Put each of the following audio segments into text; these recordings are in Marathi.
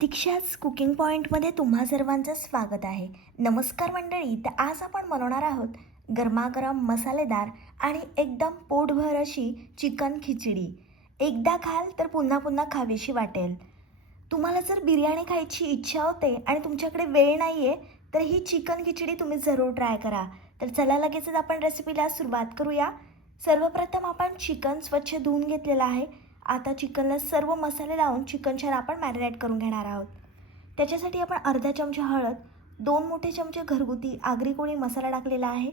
दीक्षाच कुकिंग पॉईंटमध्ये तुम्हा सर्वांचं स्वागत आहे. नमस्कार मंडळी. तर आज आपण बनवणार आहोत गरमागरम मसालेदार आणि एकदम पोटभर अशी चिकन खिचडी. एकदा खाल तर पुन्हा पुन्हा खावीशी वाटेल. तुम्हाला जर बिर्याणी खायची इच्छा होते आणि तुमच्याकडे वेळ नाही आहे तर ही चिकन खिचडी तुम्ही जरूर ट्राय करा. तर चला लगेचच आपण रेसिपीला सुरुवात करूया. सर्वप्रथम आपण चिकन स्वच्छ धुवून घेतलेलं आहे. आता चिकनला सर्व मसाले लावून चिकन छान आपण मॅरिनेट करून घेणार आहोत. त्याच्यासाठी आपण अर्धा चमचा हळद, 2 मोठे चमचे घरगुती आगरी कोळी मसाला टाकलेला आहे.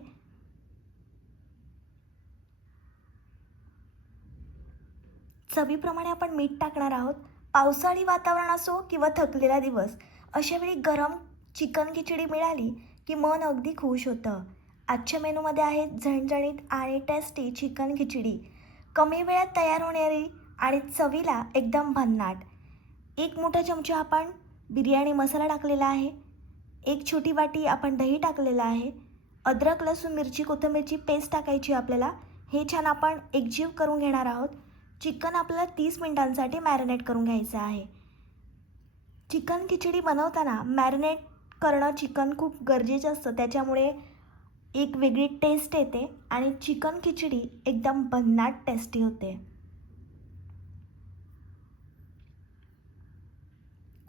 चवीप्रमाणे आपण मीठ टाकणार आहोत. पावसाळी वातावरण असो किंवा थकलेला दिवस, अशावेळी गरम चिकन खिचडी मिळाली की मन अगदी खुश होतं. आजच्या मेनूमध्ये आहे झणझणीत आणि टेस्टी चिकन खिचडी. कमी वेळात तयार होणारी आणि चवीला एकदम भन्नाट. 1 मोठा चमचा आपण बिर्याणी मसाला टाकलेला आहे. 1 छोटी वाटी आपण दही टाकलेलं आहे. अद्रक, लसूण, मिरची, कोथिंबीरची पेस्ट टाकायची आपल्याला. हे छान आपण एकजीव करून घेणार आहोत. चिकन आपल्याला 30 मिनिटांसाठी मॅरिनेट करून घ्यायचं आहे. चिकन खिचडी बनवताना मॅरिनेट करणं चिकन खूप गरजेचं असतं. त्याच्यामुळे एक वेगळी टेस्ट येते आणि चिकन खिचडी एकदम भन्नाट टेस्टी होते.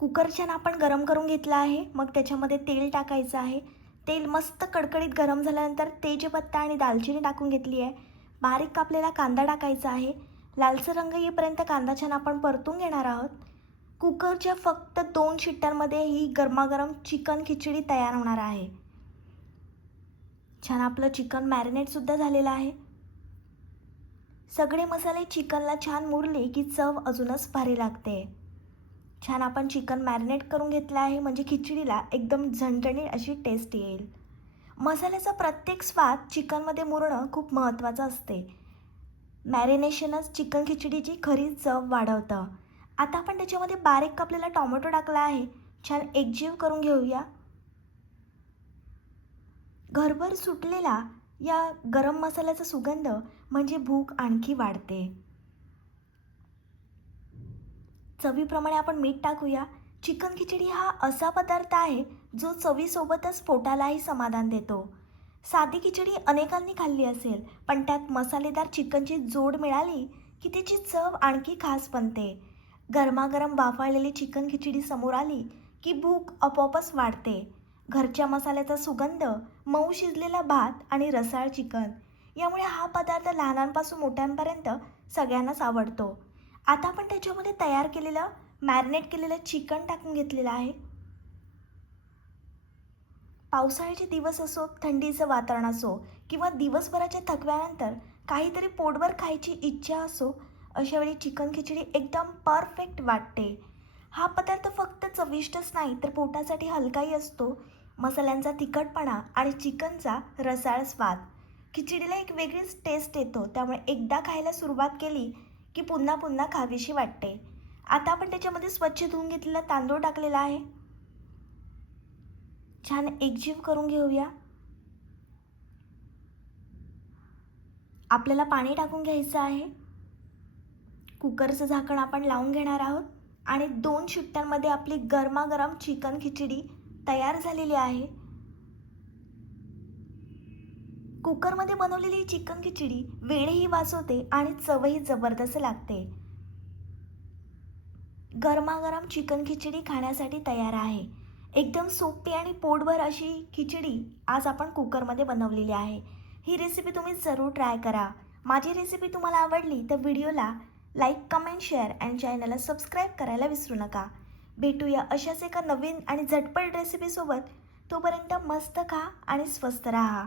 कुकर छान आपण गरम करून घेतला आहे. मग त्याच्यामध्ये तेल टाकायचं आहे. तेल मस्त कडकडीत गरम झाल्यानंतर तेजपत्ता आणि दालचिनी टाकून घेतली आहे. बारीक कापलेला कांदा टाकायचा आहे. लालसर रंग येईपर्यंत कांदा छान आपण परतून घेणार आहोत. कुकरच्या फक्त 2 शिट्ट्यांमध्ये ही गरमागरम चिकन खिचडी तयार होणार आहे. छान आपलं चिकन मॅरिनेटसुद्धा झालेलं आहे. सगळे मसाले चिकनला छान मुरले की चव अजूनच भारी लागते. छान आपण चिकन मॅरिनेट करून घेतलं आहे, म्हणजे खिचडीला एकदम झणझणीत अशी टेस्ट येईल. मसाल्याचा प्रत्येक स्वाद चिकनमध्ये मुरणं खूप महत्त्वाचं असते. मॅरिनेशनच चिकन खिचडीची खरी चव वाढवतं. आता आपण त्याच्यामध्ये बारीक कापलेला टोमॅटो टाकला आहे. छान एकजीव करून घेऊया. घरभर सुटलेला या गरम मसाल्याचा सुगंध म्हणजे भूक आणखी वाढते. चवीप्रमाणे आपण मीठ टाकूया. चिकन खिचडी हा असा पदार्थ आहे जो चवीसोबतच पोटालाही समाधान देतो. साधी खिचडी अनेकांनी खाल्ली असेल, पण त्यात मसालेदार चिकनची जोड मिळाली की त्याची चव आणखी खास बनते. गरमागरम वाफाळलेली चिकन खिचडी समोर आली की भूक आपोआपच वाढते. घरच्या मसाल्याचा सुगंध, मऊ शिजलेला भात आणि रसाळ चिकन, यामुळे हा पदार्थ लहानांपासून मोठ्यांपर्यंत सगळ्यांनाच आवडतो. आता आपण त्याच्यामध्ये तयार केलेलं मॅरिनेट केलेलं चिकन टाकून घेतलेलं आहे. पावसाळ्याचे दिवस असो, थंडीचं वातावरण असो किंवा दिवसभराच्या थकव्यानंतर काहीतरी पोटभर खायची इच्छा असो, अशावेळी चिकन खिचडी एकदम परफेक्ट वाटते. हा पदार्थ फक्त चविष्टच नाही तर पोटासाठी हलकाही असतो. मसाल्यांचा तिखटपणा आणि चिकनचा रसाळ स्वाद खिचडीला एक वेगळीच टेस्ट येतो. त्यामुळे एकदा खायला सुरुवात केली की पुन्हा पुन्हा खावीशी वाटते. आता आपण त्याच्यामध्ये स्वच्छ धुवून घेतलेला तांदूळ टाकलेला आहे. छान एकजीव करून घेऊया. आपल्याला पाणी टाकून घ्यायचं आहे. कुकरचं झाकण आपण लावून घेणार आहोत आणि 2 शिट्ट्यांमध्ये आपली गरमागरम चिकन खिचडी तयार झालेली आहे. कुकरमध्ये बनवलेली चिकन खिचडी वेळही वाचवते आणि चवही जबरदस्त लागते. गरमागरम चिकन खिचडी खाण्यासाठी तयार आहे. एकदम सोपी आणि पोटभर अशी खिचडी आज आपण कुकरमध्ये बनवलेली आहे. ही रेसिपी तुम्ही जरूर ट्राय करा. माझी रेसिपी तुम्हाला आवडली तर व्हिडिओला लाईक, कमेंट, शेअर आणि चॅनलला सबस्क्राईब करायला विसरू नका. भेटूया अशाच एका नवीन आणि झटपट रेसिपीसोबत. तोपर्यंत मस्त खा आणि स्वस्त राहा.